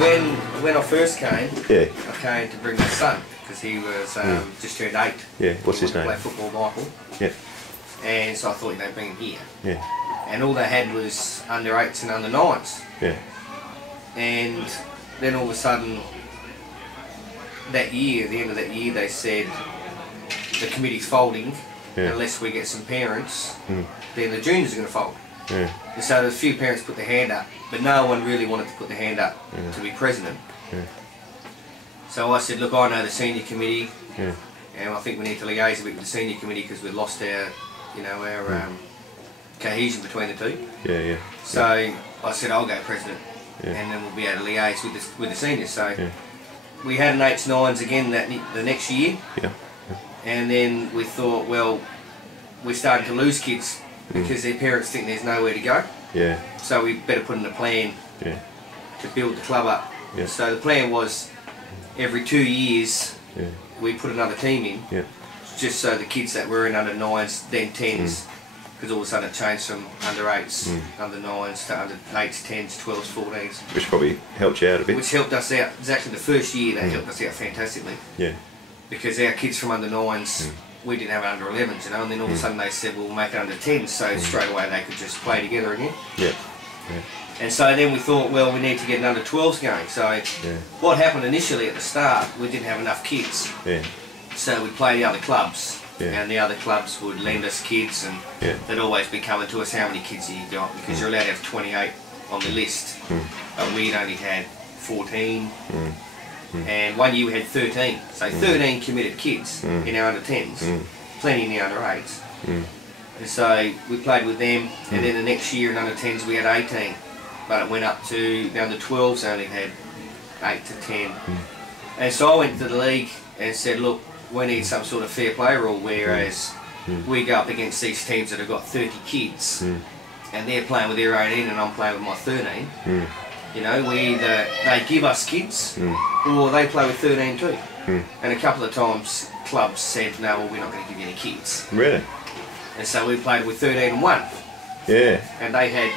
when I first came, Yeah. I came to bring my son because he was just turned 8. Yeah. What's his He name? wanted to play football, Michael. Yeah. And so I thought, you know, bring him here. Yeah. And all they had was under 8s and under 9s. Yeah. And then all of a sudden, that year, at the end of that year, they said the committee's folding. Yeah. Unless we get some parents, then the juniors are going to fold. Yeah. And so there's a few parents put their hand up, but no one really wanted to put their hand up to be president. Yeah. So I said, look, I know the senior committee, Yeah. and I think we need to liaise a bit with the senior committee because we've lost our, you know, our cohesion between the two. Yeah. Yeah. So I said, I'll go president, Yeah. and then we'll be able to liaise with the seniors. So we had an 8s, 9s again the next year. Yeah. And then we thought, well, we're starting to lose kids because their parents think there's nowhere to go. Yeah. So we better put in a plan to build the club up. Yeah. So the plan was every 2 years we put another team in, just so the kids that were in under 9s, then 10s, because all of a sudden it changed from under 8s, under 9s to under 8s, 10s, 12s, 14s. Which probably helped you out a bit. Which helped us out, exactly the first year that helped us out fantastically. Yeah. Because our kids from under 9s, we didn't have under 11s, you know, and then all of a sudden they said, well, we'll make it under 10s, so straight away they could just play together again. Yeah. Yeah. And so then we thought, well, we need to get an under 12s going. So what happened initially at the start, we didn't have enough kids. Yeah. So we'd play the other clubs, Yeah. and the other clubs would lend us kids, and they'd always be coming to us, how many kids have you got? Because you're allowed to have 28 on the list, but we'd only had 14. And one year we had 13, so 13 committed kids in our under 10s, plenty in the under 8s. And so we played with them, and then the next year in under 10s we had 18, but it went up to the under 12s only had 8 to 10. And so I went to the league and said, look, we need some sort of fair play rule, whereas we go up against these teams that have got 30 kids, and they're playing with their 18 and I'm playing with my 13. You know, we either they give us kids or they play with 13 too. And a couple of times clubs said, no, well, we're not going to give you any kids. Really? And so we played with 13 and 1. Yeah. And they had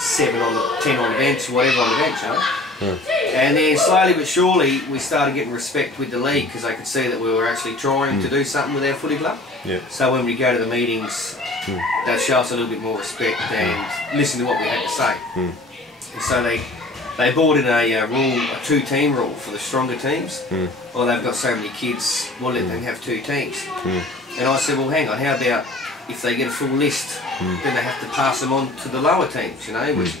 7 on the 10 on the bench, whatever on the bench, you know. And then slowly but surely we started getting respect with the league because they could see that we were actually trying to do something with our footy club. Yeah. So when we go to the meetings, they'd show us a little bit more respect and listen to what we had to say. And so they brought in a rule, a 2-team rule for the stronger teams. Well, they've got so many kids, we'll let them have 2 teams. And I said, well, hang on, how about if they get a full list, then they have to pass them on to the lower teams, you know, which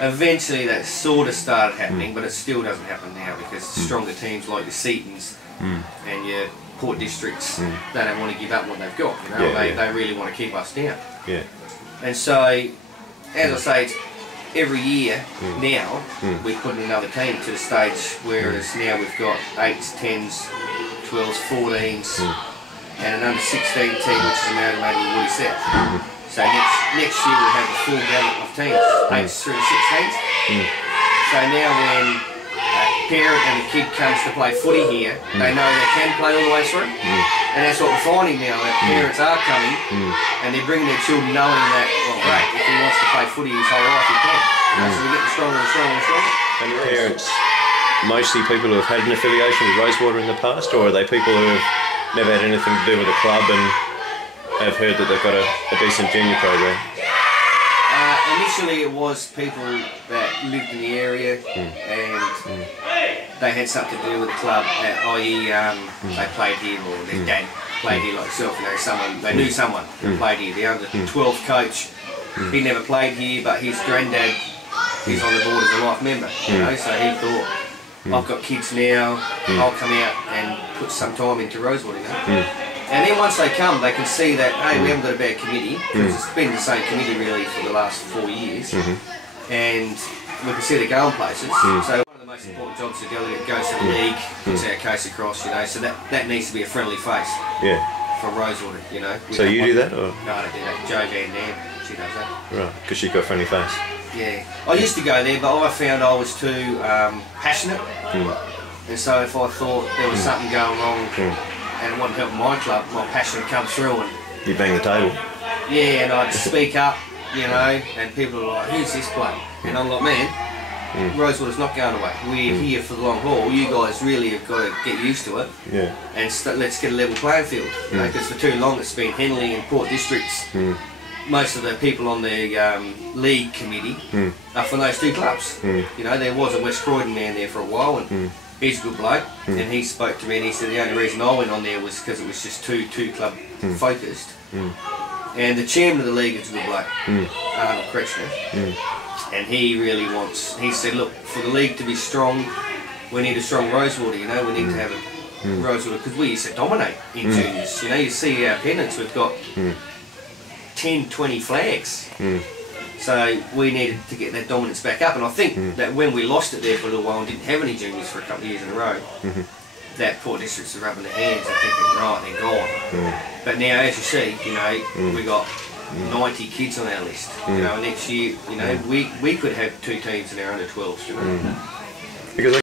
eventually that sort of started happening, but it still doesn't happen now because stronger teams like the Setons and your Port Districts, they don't want to give up what they've got, you know, they really want to keep us down. Yeah. And so, as I say, it's every year now we put in another team to the stage, whereas now we've got 8s, 10s, 12s, 14s, and an under 16 team which is amalgamated with Woody South. So next year we'll have a full gamut of teams, 8s through to 16s. So now when a parent and a kid comes to play footy here, they know they can play all the way through. And that's what we're finding now, that parents are coming and they're bringing their children knowing that, well, great, if he wants to play footy his whole life, he can. So we're getting stronger and stronger and stronger. And your parents, mostly people who have had an affiliation with Rosewater in the past, or are they people who have never had anything to do with the club and have heard that they've got a decent junior program? Initially it was people that lived in the area and they had something to do with the club, i.e. they played here, or their dad played here like yourself, you know, they knew someone who played here. The under 12 coach, he never played here, but his granddad, he's on the board as a life member, you know, so he thought, I've got kids now, I'll come out and put some time into Rosewater, you know. And then once they come, they can see that, hey, we haven't got a bad committee, because it's been the same committee really for the last 4 years, and we can see they're going places. So one of the most important jobs is the delegate goes to the league, puts our case across, you know, so that needs to be a friendly face for Rosewater, you know. So you do that? Or? No, I don't do that. Jo Van Dam, she does that. Right, because she's got a friendly face. Yeah, I used to go there, but I found I was too passionate, and so if I thought there was something going wrong and it wasn't helping my club, my passion would come through and... You bang the table? Yeah, and I'd speak up, you know, and people are like, who's this bloke? And I'm like, man, Rosewater's not going away. We're here for the long haul. You guys really have got to get used to it. Yeah. And let's get a level playing field. Because for too long it's been Henley and Port Districts. Most of the people on the league committee are from those two clubs. You know, there was a West Croydon man there for a while, and he's a good bloke. And he spoke to me and he said the only reason I went on there was because it was just two club focused. And the chairman of the league is a good bloke, Arnold Kretschner. And he really wants, he said, look, for the league to be strong, we need a strong Rosewater, you know, we need to have a Rosewater, because we used to dominate in juniors. You know, you see our pennants, we've got 10, 20 flags. So we needed to get that dominance back up, and I think that when we lost it there for a little while and didn't have any juniors for a couple of years in a row, that Port Districts are rubbing their hands and thinking, right, they're gone. But now, as you see, you know, we got 90 kids on our list. You know, next year, you know, we could have 2 teams in our under 12s. You know. Because